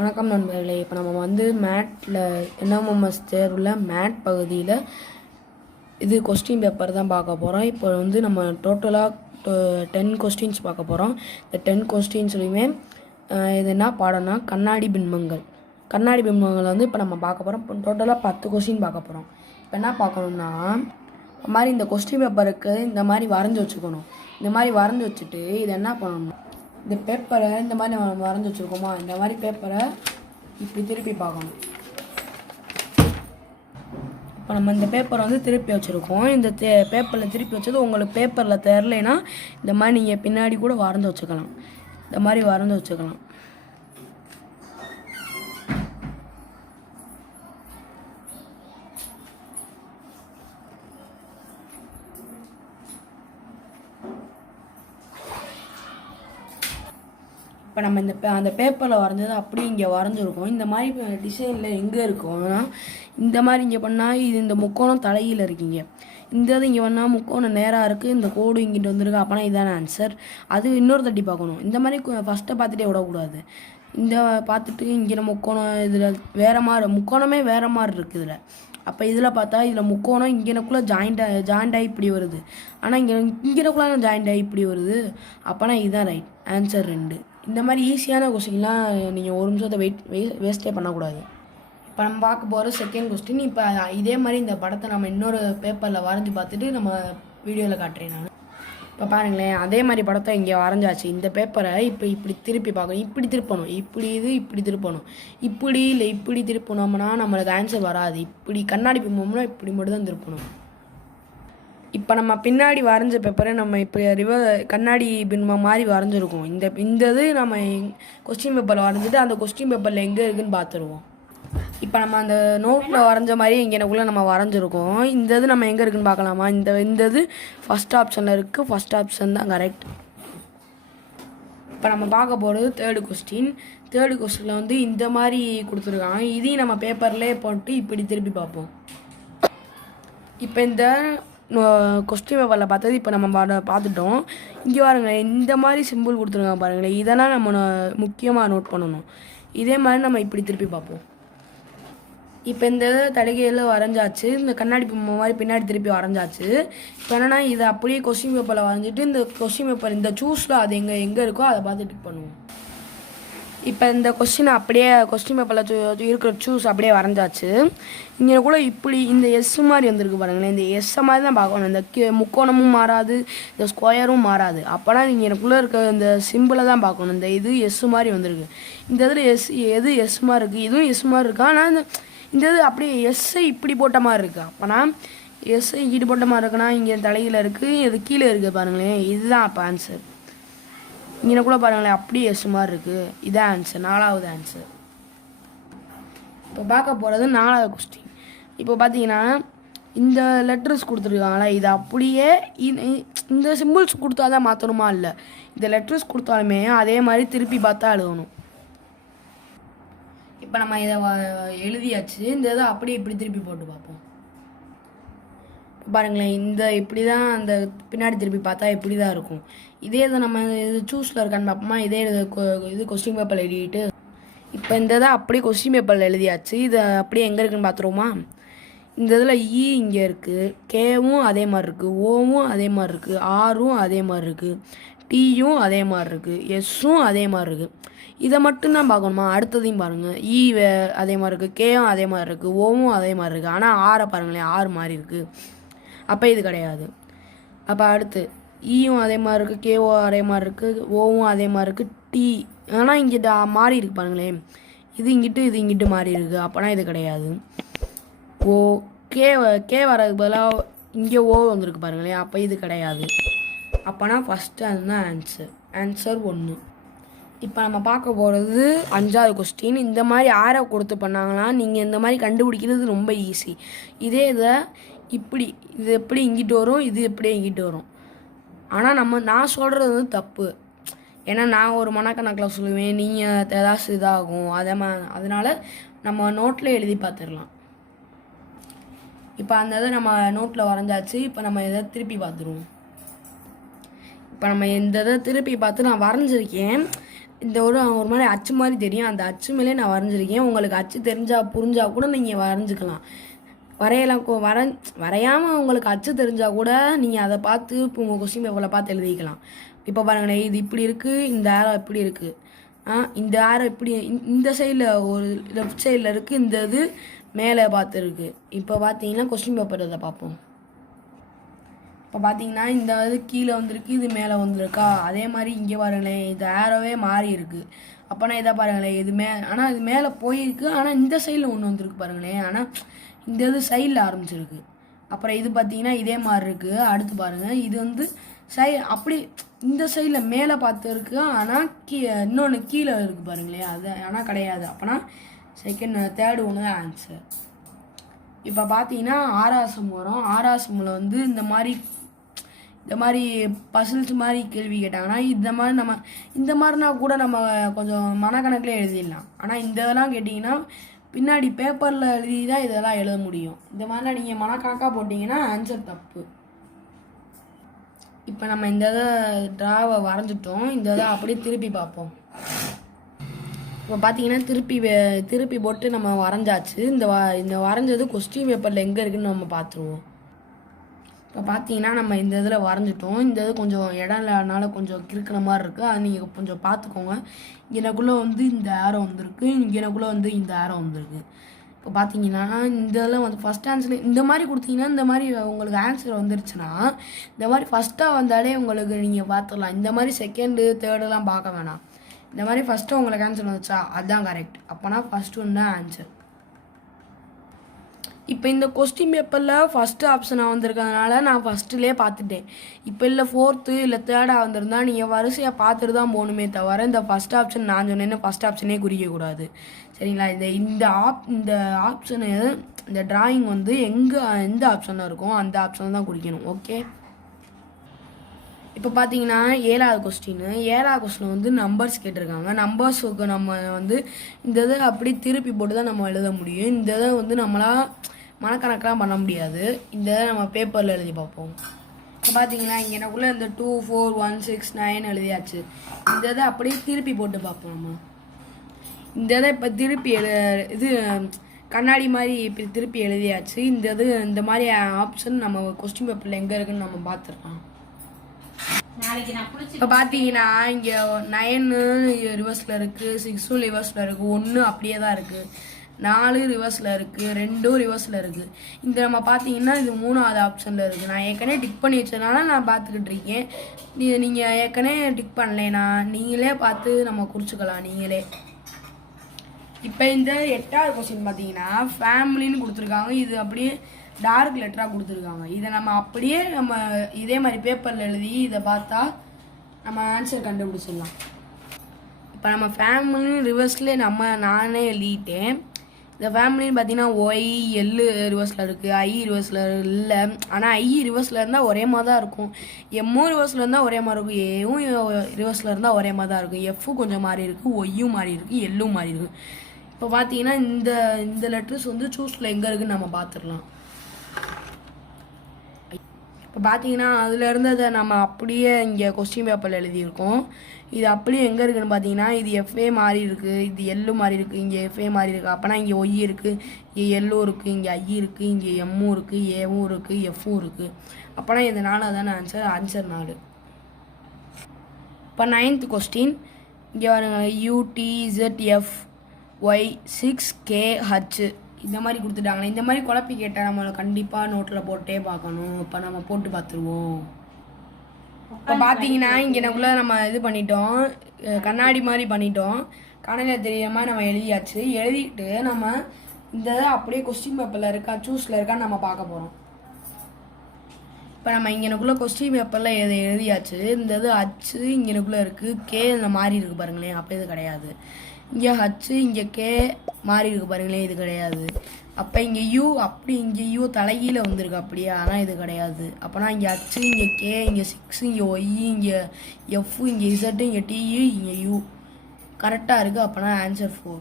வணக்கம் நண்பர்களே. இப்போ நம்ம வந்து மேட்டில் என்எம்எம்எஸ் தேர்வில் மேட் பகுதியில் இது கொஸ்டின் பேப்பர் தான் பார்க்க போகிறோம். இப்போ வந்து நம்ம டோட்டலாக 10 கொஸ்டின்ஸ் பார்க்க போகிறோம். இந்த 10 கொஸ்டின்ஸ்லையுமே இது என்ன பாடம்னா கண்ணாடி பிம்பங்கள். கண்ணாடி பிம்பங்கள் வந்து இப்போ நம்ம பார்க்க போகிறோம். இப்போ டோட்டலாக 10 கொஸ்டின் பார்க்க போகிறோம். இப்போ என்ன பார்க்கணும்னா, இந்த மாதிரி இந்த கொஸ்டின் பேப்பருக்கு இந்த மாதிரி வரைஞ்சி வச்சுக்கணும். இந்த மாதிரி வரைஞ்சி வச்சுட்டு இது என்ன பண்ணணும், இந்த பேப்பரை இந்த மாதிரி நம்ம வரைஞ்சி வச்சுருக்கோமா, இந்த மாதிரி பேப்பரை இப்படி திருப்பி பார்க்கணும். இப்போ நம்ம இந்த பேப்பரை வந்து திருப்பி வச்சுருக்கோம். இந்த பேப்பரில் திருப்பி வச்சது உங்களுக்கு பேப்பரில் தெரிலனா இந்த மாதிரி நீங்கள் பின்னாடி கூட வரைஞ்சி வச்சுக்கலாம். இந்த மாதிரி வரைஞ்சி வச்சுக்கலாம். இப்போ நம்ம அந்த பேப்பரில் வரைஞ்சது அப்படியே இங்கே வரைஞ்சிருக்கோம். இந்த மாதிரி டிசைனில் எங்கே இருக்கோம்னா, இந்த மாதிரி இங்கே பண்ணால் இது இந்த முக்கோணம் தலையில் இருக்கீங்க, இந்த இது இங்கே பண்ணால் முக்கோணம் நேராக இருக்குது, இந்த கோடு இங்கிட்டு வந்துருக்கு. அப்போனா இதான ஆன்சர். அது இன்னொரு தட்டி பார்க்கணும். இந்த மாதிரி ஃபஸ்ட்டை பார்த்துட்டே விடக்கூடாது. இந்த பார்த்துட்டு இங்கே முக்கோணம் இதில் வேறு மாதிரி முக்கோணமே வேறு மாதிரி இருக்குது இதில். அப்போ இதில் பார்த்தா இதில் முக்கோணம் இங்கனக்குள்ளே ஜாயிண்ட் ஆகி இப்படி வருது, ஆனால் இங்கனக்குள்ளே ஜாயிண்ட் ஆகி இப்படி வருது. அப்போனா இதுதான் ரைட் ஆன்சர் 2. இந்த மாதிரி ஈஸியான கொஸ்டின்லாம் நீங்கள் ஒரு நிமிஷத்தை வேஸ்ட்டே பண்ணக்கூடாது. இப்போ நம்ம பார்க்க போகிற செகண்ட் கொஸ்டின். இப்போ இதே மாதிரி இந்த படத்தை நம்ம இன்னொரு பேப்பரில் வரைஞ்சி பார்த்துட்டு நம்ம வீடியோவில் காட்டுறேன் நான். இப்போ பாருங்களேன், அதே மாதிரி படத்தை இங்கே வரைஞ்சாச்சு. இந்த பேப்பரை இப்போ இப்படி திருப்பி பார்க்கணும். இப்படி திருப்பணும். இப்படி திருப்பணும். இப்படி இல்லை இப்படி திருப்பினோம்னா நம்மளுக்கு ஆன்சர் வராது. இப்படி கண்ணாடி பிம்பம்னா இப்படி மட்டும் தான் திருப்பணும். இப்போ நம்ம பின்னாடி வரைஞ்ச பேப்பரை நம்ம இப்போ கண்ணாடி பின்பம் மாதிரி வரைஞ்சிருக்கோம். இந்த இது நம்ம கொஸ்டின் பேப்பரில் வரைஞ்சிட்டு அந்த கொஸ்டின் பேப்பரில் எங்கே இருக்குதுன்னு பார்த்துருவோம். இப்போ நம்ம அந்த நோட்டில் வரைஞ்ச மாதிரி இங்கேனக்குள்ளே நம்ம வரைஞ்சிருக்கோம். இந்த இது நம்ம எங்கே இருக்குதுன்னு பார்க்கலாமா? இந்த இது ஃபஸ்ட் ஆப்ஷனில் இருக்குது. ஃபஸ்ட் ஆப்ஷன் தான் கரெக்ட். இப்போ நம்ம பார்க்க போகிறது தேர்டு கொஸ்டின். தேர்டு கொஸ்டினில் வந்து இந்த மாதிரி கொடுத்துருக்காங்க. இதையும் நம்ம பேப்பர்லேயே போட்டு இப்படி திருப்பி பார்ப்போம். இப்போ இந்த கொஸ்டின் பேப்பரில் பார்த்தது இப்போ நம்ம பார்த்துட்டோம். இங்கே பாருங்க, இந்த மாதிரி சிம்பிள் கொடுத்துருக்காங்க பாருங்களேன். இதெல்லாம் நம்ம முக்கியமாக நோட் பண்ணணும். இதே மாதிரி நம்ம இப்படி திருப்பி பார்ப்போம். இப்போ இந்த தடுகையில் வரைஞ்சாச்சு. இந்த கண்ணாடி பொம்மை மாதிரி பின்னாடி திருப்பி வரைஞ்சாச்சு. இப்போ என்னென்னா இதை அப்படியே கொஸ்டின் பேப்பரில் வரைஞ்சிட்டு இந்த கொஸ்டின் பேப்பர் இந்த சூஸில் அது எங்கே இருக்கோ அதை பார்த்து டிக் பண்ணுவோம். இப்போ இந்த கொஸ்டின் அப்படியே கொஸ்டின் பேப்பரில் இருக்கிற சூஸ் அப்படியே வரைஞ்சாச்சு. இங்கே கூட இப்படி இந்த எஸ் மாதிரி வந்திருக்கு பாருங்களேன். இந்த எஸ்ஸை மாதிரி தான் பார்க்கணும். இந்த முக்கோணமும் மாறாது, இந்த ஸ்கொயரும் மாறாது. அப்போனா நீங்கள் எனக்குள்ளே இருக்க இந்த சிம்பிளை தான் பார்க்கணும். இந்த இது எஸ் மாதிரி வந்திருக்கு. இந்த இதில் எது எஸ் மாதிரி இருக்குது, இதுவும் எஸ் மாதிரி இருக்கா. ஆனால் இந்த இது அப்படியே எஸ்ஸை இப்படி போட்ட மாதிரி இருக்குது. அப்போனா எஸ்ஸை இப்படி போட்ட மாதிரி இருக்குன்னா இங்கே தலையில் இருக்குது, இது கீழே இருக்குது பாருங்களேன். இதுதான் அப்போ ஆன்சர். இங்கே கூட பாருங்களேன், அப்படியே எஸ் மாதிரி இருக்குது. இதான் ஆன்சர், 4வது ஆன்சர். இப்போ பார்க்க போகிறது 4வது கொஸ்டின். இப்போ பார்த்தீங்கன்னா இந்த லெட்டர்ஸ் கொடுத்துருக்காங்களா, இது அப்படியே இந்த சிம்பிள்ஸ் கொடுத்தா தான் மாற்றணுமா இல்லை, இந்த லெட்டர்ஸ் கொடுத்தாலுமே அதே மாதிரி திருப்பி பார்த்தா எழுதணும். இப்போ நம்ம இதை எழுதியாச்சு. இந்த இதை அப்படியே இப்படி திருப்பி போட்டு பார்ப்போம். பாருங்களேன், இந்த இப்படி தான் அந்த பின்னாடி திருப்பி பார்த்தா இப்படி தான் இருக்கும். இதே இதை நம்ம இது சூஸில் இருக்கான்னு பார்ப்போமா. இதே இது கொஸ்டின் பேப்பரில் எழுதிட்டு இப்போ இந்த இதை அப்படியே கொஸ்டின் பேப்பரில் எழுதியாச்சு. இதை அப்படியே எங்கே இருக்குன்னு பார்த்துருவோமா. இந்த இதில் இ இங்கே இருக்குது, கேவும் அதே மாதிரி இருக்குது, ஓவும் அதே மாதிரி இருக்குது, ஆரும் அதே மாதிரி இருக்குது, டியும் அதே மாதிரி இருக்குது, எஸ்ஸும் அதே மாதிரி இருக்குது. இதை மட்டும்தான் பார்க்கணுமா? அடுத்ததையும் பாருங்கள். இ அதே மாதிரி இருக்குது, கேவும் அதே மாதிரி இருக்குது, ஓவும் அதே மாதிரி இருக்குது. ஆனால் ஆரை பாருங்களேன், ஆறு மாதிரி இருக்குது. அப்போ இது கிடையாது. அப்போ அடுத்து ஈயும் அதே மாதிரி இருக்குது, கேஓ அதே மாதிரி இருக்குது, ஓவும் அதே மாதிரி இருக்குது, டி ஆனால் இங்கே மாறி இருக்கு பாருங்களேன். இது இங்கிட்டு மாறி இருக்குது. அப்போனா இது கிடையாது. ஓ கே வரதுக்கு பதிலாக இங்கே ஓ வந்திருக்கு பாருங்களேன். அப்போ இது கிடையாது. அப்போனா ஃபஸ்ட்டு அதுதான் ஆன்சர் 1. இப்போ நம்ம பார்க்க போகிறது 5வது கொஸ்டின். இந்த மாதிரி ஆரை கொடுத்து பண்ணாங்கன்னா நீங்கள் இந்த மாதிரி கண்டுபிடிக்கிறது ரொம்ப ஈஸி. இதே இதை இப்படி இது எப்படி இங்கிட்டு வரும், இது எப்படி இங்கிட்டு வரும். ஆனால் நான் சொல்கிறது வந்து தப்பு. ஏன்னா நான் ஒரு மனக்கணக்கில் சொல்லுவேன், நீங்கள் ஏதாச்சும் இதாகும். அதனால் நம்ம நோட்டில் எழுதி பார்த்துடலாம். இப்போ அந்த இதை நம்ம நோட்டில் வரைஞ்சாச்சு. இப்போ நம்ம இதை திருப்பி பார்த்துருவோம். இப்போ நம்ம இந்த இதை திருப்பி பார்த்து நான் வரைஞ்சிருக்கேன். இந்த ஒரு மாதிரி அச்சு மாதிரி தெரியும். அந்த அச்சு மேலே நான் வரைஞ்சிருக்கேன். உங்களுக்கு அச்சு புரிஞ்சா கூட நீங்கள் வரைஞ்சிக்கலாம். வரையலாம் வரையாமல் உங்களுக்கு அச்சு தெரிஞ்சால் கூட நீங்கள் அதை பார்த்து இப்போ உங்கள் கொஸ்டின் பேப்பரில் பார்த்து எழுதிக்கலாம். இப்போ பாருங்களேன், இது இப்படி இருக்குது, இந்த ஆரோ இப்படி இருக்குது, இந்த ஆரோ இப்படி இந்த சைடில் ஒரு லெஃப்ட் சைடில் இருக்குது, இந்த இது மேலே பார்த்துருக்கு. இப்போ பார்த்தீங்கன்னா கொஸ்டின் பேப்பர் இதை பார்ப்போம். இப்போ பார்த்தீங்கன்னா இந்த இது கீழே வந்திருக்கு, இது மேலே வந்திருக்கா. அதே மாதிரி இங்கே பாருங்களேன், இது ஆரோவே மாறி இருக்குது. அப்போனா இதை பாருங்களேன், இது ஆனால் இது மேலே போயிருக்கு, ஆனால் இந்த சைடில் ஒன்று வந்திருக்கு பாருங்களேன். ஆனால் இந்த இது சைடில் ஆரம்பிச்சிருக்கு. அப்புறம் இது பார்த்தீங்கன்னா இதே மாதிரி இருக்குது. அடுத்து பாருங்கள், இது வந்து அப்படி இந்த சைடில் மேலே பார்த்து இருக்கு, ஆனால் இன்னொன்று கீழே இருக்குது பாருங்களேன். அது ஆனால் கிடையாது. அப்போனா தேர்டு ஒன்று தான் ஆன்சர். இப்போ பார்த்தீங்கன்னா ஆறாசம் வரும். ஆறாசமில் வந்து இந்த மாதிரி பசில்ஸ் மாதிரி கேள்வி கேட்டாங்கன்னா இந்த மாதிரினா கூட நம்ம கொஞ்சம் மனக்கணக்கில் எழுதிடலாம். ஆனால் இந்த இதெல்லாம் கேட்டிங்கன்னா பின்னாடி பேப்பரில் எழுதி தான் இதெல்லாம் எழுத முடியும். இந்த மாதிரிலாம் நீங்கள் மனக்கணக்காக போட்டிங்கன்னா ஆன்சர் தப்பு. இப்போ நம்ம இந்த இதை ட்ராவை வரைஞ்சிட்டோம். இந்த இதை அப்படியே திருப்பி பார்ப்போம். இப்போ பார்த்தீங்கன்னா திருப்பி போட்டு நம்ம வரைஞ்சாச்சு. இந்த வரைஞ்சது கொஸ்டின் பேப்பரில் எங்கே இருக்குதுன்னு நம்ம பார்த்துருவோம். இப்போ பார்த்தீங்கன்னா நம்ம இந்த இதில் வரைஞ்சிட்டோம். இந்த இது கொஞ்சம் இடம் இல்லாதனால கொஞ்சம் கிறுக்கிற மாதிரி இருக்குது. அது நீங்கள் கொஞ்சம் பார்த்துக்கோங்க. எனக்குள்ளே வந்து இந்த ஆரோ வந்திருக்கு, எனக்குள்ளே வந்து இந்த ஆரோ வந்திருக்கு. இப்போ பார்த்தீங்கன்னா இந்த இதில் வந்து ஃபஸ்ட் ஆன்சர் இந்த மாதிரி கொடுத்தீங்கன்னா இந்த மாதிரி உங்களுக்கு ஆன்சர் வந்துருச்சுன்னா இந்த மாதிரி ஃபஸ்ட்டாக வந்தாலே உங்களுக்கு நீங்கள் பார்த்துக்கலாம். இந்த மாதிரி செகண்டு தேர்டெல்லாம் பார்க்க வேணாம். இந்த மாதிரி ஃபஸ்ட்டு உங்களுக்கு ஆன்சர் வந்துச்சா அதுதான் கரெக்ட். அப்போனா ஃபஸ்ட்டு ஒன்று தான் ஆன்சர். இப்போ இந்த கொஸ்டின் பேப்பரில் ஃபஸ்ட்டு ஆப்ஷனாக வந்திருக்கிறதுனால நான் ஃபஸ்ட்டுலேயே பார்த்துட்டேன். இப்போ இல்லை ஃபோர்த்து இல்லை தேர்டாக வந்திருந்தால் நீங்கள் வரிசையாக பார்த்துட்டு தான் போகணுமே தவிர இந்த ஃபஸ்ட் ஆப்ஷன் நான் சொன்னேன்னு ஃபஸ்ட் ஆப்ஷனே குறிக்கக்கூடாது. சரிங்களா? இந்த ஆப்ஷனு இந்த டிராயிங் வந்து எந்த ஆப்ஷனில் இருக்கும் அந்த ஆப்ஷனை தான் குறிக்கணும். ஓகே. இப்போ பார்த்தீங்கன்னா ஏழாவது கொஸ்டின் வந்து நம்பர்ஸ் கேட்டிருக்காங்க. நம்பர்ஸுக்கு நம்ம வந்து இந்த இதை அப்படி திருப்பி போட்டு தான் நம்ம எழுத முடியும். இந்த இதை வந்து நம்மளால் மனக்கணக்கெலாம் பண்ண முடியாது. இந்த இதை நம்ம பேப்பரில் எழுதி பார்ப்போம். இப்போ பார்த்தீங்கன்னா இங்கே எனக்குள்ளே இந்த 2 4 1 6 9 எழுதியாச்சு. இந்த இதை அப்படியே திருப்பி போட்டு பார்ப்போம். நம்ம இந்த இதை இப்போ திருப்பி இது கண்ணாடி மாதிரி இப்படி திருப்பி எழுதியாச்சு. இந்த மாதிரி ஆப்ஷன் நம்ம கொஸ்டின் பேப்பரில் எங்கே இருக்குன்னு நம்ம பார்த்துருக்கோம். இப்போ பார்த்தீங்கன்னா இங்கே 9 ரிவர்ஸில் இருக்குது, 6 ரிவர்ஸில் இருக்குது, 1 அப்படியே தான் இருக்குது, 4 ரிவர்ஸில் இருக்குது, 2 ரிவர்ஸில் இருக்குது. இந்த நம்ம பார்த்தீங்கன்னா இது 3வது ஆப்ஷனில் இருக்குது. நான் ஏற்கனவே டிக் பண்ணி வச்சதுனால நான் பார்த்துக்கிட்டு இருக்கேன். நீங்கள் ஏற்கனவே டிக் பண்ணலைன்னா நீங்களே பார்த்து நம்ம குறிச்சிக்கலாம் நீங்களே. இப்போ இந்த 8வது கொஸ்டின் பார்த்தீங்கன்னா ஃபேமிலின்னு கொடுத்துருக்காங்க. இது அப்படியே டார்க் லெட்டராக கொடுத்துருக்காங்க. இதை நம்ம அப்படியே இதே மாதிரி பேப்பரில் எழுதி இதை பார்த்தா நம்ம ஆன்சர் கண்டுபிடிச்சிடலாம். இப்போ நம்ம ஃபேமிலின்னு ரிவர்ஸ்லேயே நானே எழுதிட்டேன். இந்த ஃபேமிலின்னு பார்த்தீங்கன்னா ஒய் எல்லு ரிவர்ஸில் இருக்குது, ஐ ரிவர்ஸில் இல்லை. ஆனால் ஐ ரிவர்ஸில் இருந்தால் ஒரே மாதிரி தான் இருக்கும், எம்மும் ரிவர்ஸில் இருந்தால் ஒரே மாதிரி இருக்கும், ஏவும் ரிவர்ஸில் இருந்தால் ஒரே மாதிரி தான் இருக்கும், எஃப்பும் கொஞ்சம் மாறி இருக்குது, ஒய்யும் மாறி இருக்குது, எல்லும் மாறி இருக்குது. இப்போ பார்த்தீங்கன்னா இந்த லெட்டர்ஸ் வந்து சூஸில் எங்கே இருக்குதுன்னு நம்ம பார்த்துடலாம். இப்போ பார்த்தீங்கன்னா அதில் இருந்ததை நம்ம அப்படியே இங்கே கொஸ்டின் பேப்பரில் எழுதியிருக்கோம். இது அப்படியே எங்கே இருக்குதுன்னு பார்த்தீங்கன்னா இது எஃப்ஏ மாறி இருக்குது, இது எல்லு மாறி இருக்குது, இங்கே எஃப்ஏ மாறி இருக்குது. அப்போனா இங்கே ஒய் இருக்குது, இங்கே எல்லும் இருக்குது, இங்கே ஐ இருக்குது, இங்கே எம்மும் இருக்குது, ஏவும் இருக்குது, எஃப்பும் இருக்குது. அப்போனா இது 4 தானே ஆன்சர் 4. இப்போ 9th கொஸ்டின் இங்கே பாருங்க, UTZF Y6KH இந்த மாதிரி கொடுத்துட்டாங்க. இந்த மாதிரி குழப்பி கேட்டால் நம்மளை கண்டிப்பாக நோட்டில் போட்டே பார்க்கணும். இப்போ நம்ம போட்டு பார்த்துருவோம். இப்போ பார்த்தீங்கன்னா இங்கே நம்ம இது பண்ணிட்டோம், கண்ணாடி மாதிரி பண்ணிட்டோம், கண்ணில் தெரியாமல் நம்ம எழுதியாச்சு. எழுதிட்டு நம்ம இந்த அப்படியே கொஸ்டின் பேப்பரில் இருக்கா சூஸில் இருக்கான்னு நம்ம பார்க்க போகிறோம். இப்போ நம்ம இங்கனக்குள்ளே கொஸ்டின் பேப்பரில் எழுதியாச்சு. இந்த இது ஹச்சு இங்கனக்குள்ளே இருக்குது, கே இந்த மாதிரி இருக்குது பாருங்களேன். அப்போ இது கிடையாது. இங்கே ஹச்சு இங்கே கே மாறி இருக்குது பாருங்களேன், இது கிடையாது. அப்போ இங்கே யூ அப்படி இங்கே யூ தலைகீழ வந்திருக்கு அப்படியே, ஆனால் இது கிடையாது. அப்போனா இங்கே ஹச்சு இங்கே கே இங்கே 6 இங்கே ஒய் இங்கே எஃப் இங்கே இசட்டு இங்கே டியு இங்கே யூ கரெக்டாக இருக்குது. அப்போனா ஆன்சர் 4.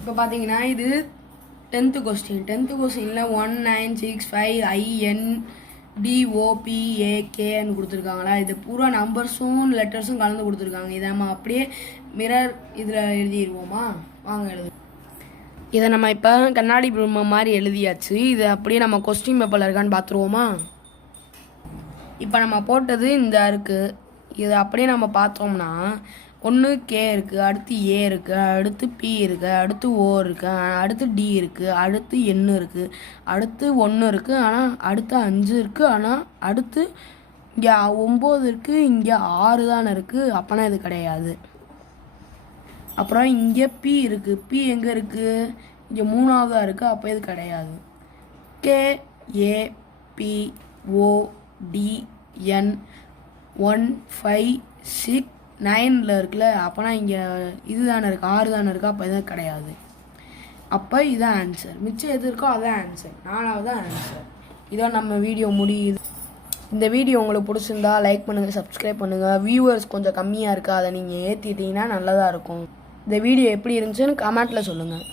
இப்போ பார்த்தீங்கன்னா இது 10th கொஸ்டின். 10th கொஸ்டினில் 1 9 6 5 IN DOPAKன்னு கொடுத்துருக்காங்களா, இது பூரா நம்பர்ஸும் லெட்டர்ஸும் கலந்து கொடுத்துருக்காங்க. இதை நம்ம அப்படியே மிரர் இதில் எழுதிடுவோமா? வாங்க எழுது. இதை நம்ம இப்போ கண்ணாடி பொம்மை மாதிரி எழுதியாச்சு. இதை அப்படியே நம்ம கொஸ்டின் பேப்பரில் இருக்கான்னு பார்த்துருவோமா? இப்போ நம்ம போட்டது இந்த இருக்குது. இதை அப்படியே நம்ம பார்த்தோம்னா ஒன்று K இருக்குது, அடுத்து A இருக்குது, அடுத்து P இருக்குது, அடுத்து O இருக்குது, அடுத்து D இருக்குது, அடுத்து N இருக்குது, அடுத்து 1 இருக்குது, ஆனால் அடுத்து 5 இருக்குது, ஆனால் அடுத்து இங்கே 9 இருக்குது, இங்கே 6 தானே இருக்குது. அப்போனா இது கிடையாது. அப்புறம் இங்கே P இருக்குது. P எங்கே இருக்குது? இங்கே 3ஆவதாக இருக்குது. அப்போ இது கிடையாது. KAPODN 1 5 6 9ல் இருக்குல்ல, அப்போனா இங்கே இது தானே இருக்குது, 6 தானே இருக்குது. அப்போ இது கிடையாது. அப்போ இதான் ஆன்சர். மிச்சம் எது இருக்கோ அதான் ஆன்சர். 4வது ஆன்சர். இதான் நம்ம வீடியோ முடியுது. இந்த வீடியோ உங்களுக்கு பிடிச்சிருந்தா லைக் பண்ணுங்கள், சப்ஸ்கிரைப் பண்ணுங்கள். வியூவர்ஸ் கொஞ்சம் கம்மியாக இருக்குது, அதை நீங்கள் ஏற்றிட்டீங்கன்னா நல்லதாக இருக்கும். இந்த வீடியோ எப்படி இருந்துச்சுன்னு கமெண்ட்டில் சொல்லுங்கள்.